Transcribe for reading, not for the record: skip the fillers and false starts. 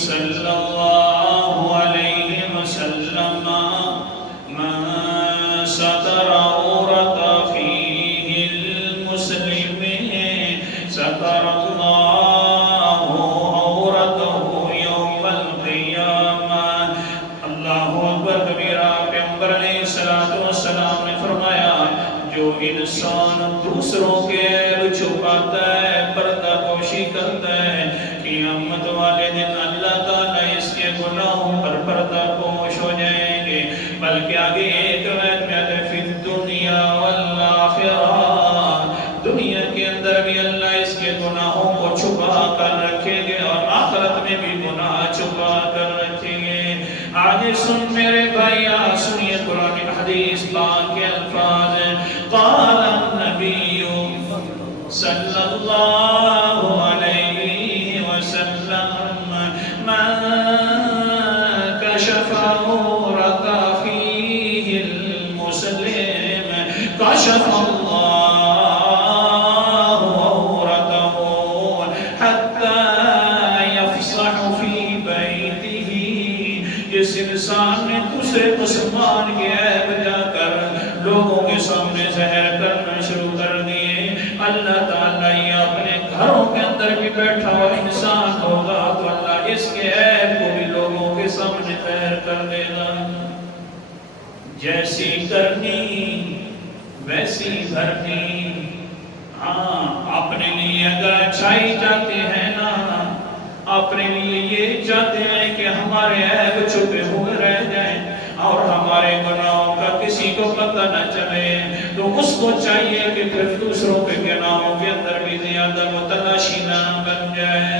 صلی اللہ علیہ وسلم من ستر عورت فیہ المسلم ستر اللہ عورتہ یوم القیامہ۔ اللہ اکبر کبیرہ۔ پیغمبر علیہ السلام نے فرمایا جو انسان دوسروں کے عیب چھپاتا ہے، پردہ پوشی کرتا ہے، قیامت والے دن اللہ تعالیٰ اس کے گناہوں پر پردہ پوش ہو جائیں گے۔ بلکہ آگے ایک روایت میں آتا ہے فی الدنیا والآخرہ، دنیا کے اندر بھی اللہ اس کے گناہوں کو چھپا کر رکھیں گے اور آخرت میں بھی گناہ چھپا کر رکھیں گے۔ آگے سن میرے بھائی، سنیے قرآن حدیث پاک کے الفاظ ہیں۔ قال النبی صلی اللہ علیہ وسلم من کشف عورت فیہ المسلم کشف اللہ عورتہ حتی یفصح فی بیتہ۔ جس انسان نے دوسرے مسلمان کے عیب جا کر لوگوں کے سامنے ظاہر کرنا شروع کر دیے، اللہ تعالیٰ یہ اپنے گھروں کے اندر بھی بیٹھا ہوا انسان ہوگا تو اللہ اس کے عیب کو بھی لوگوں کے سامنے ظاہر کر دے گا۔ جیسی کرنی ویسی بھرنی۔ ہاں، اپنے لیے اگر اچھائی چاہتے ہیں نا، اپنے لیے یہ چاہتے ہیں کہ ہمارے عیب چھپے ہوئے رہ جائیں اور ہمارے گناہوں کا کسی کو پتہ نہ چلے، تو اس کو چاہیے کہ پھر دوسروں کے گناہوں کے اندر بھی زیادہ متلاشی نہ بن جائے۔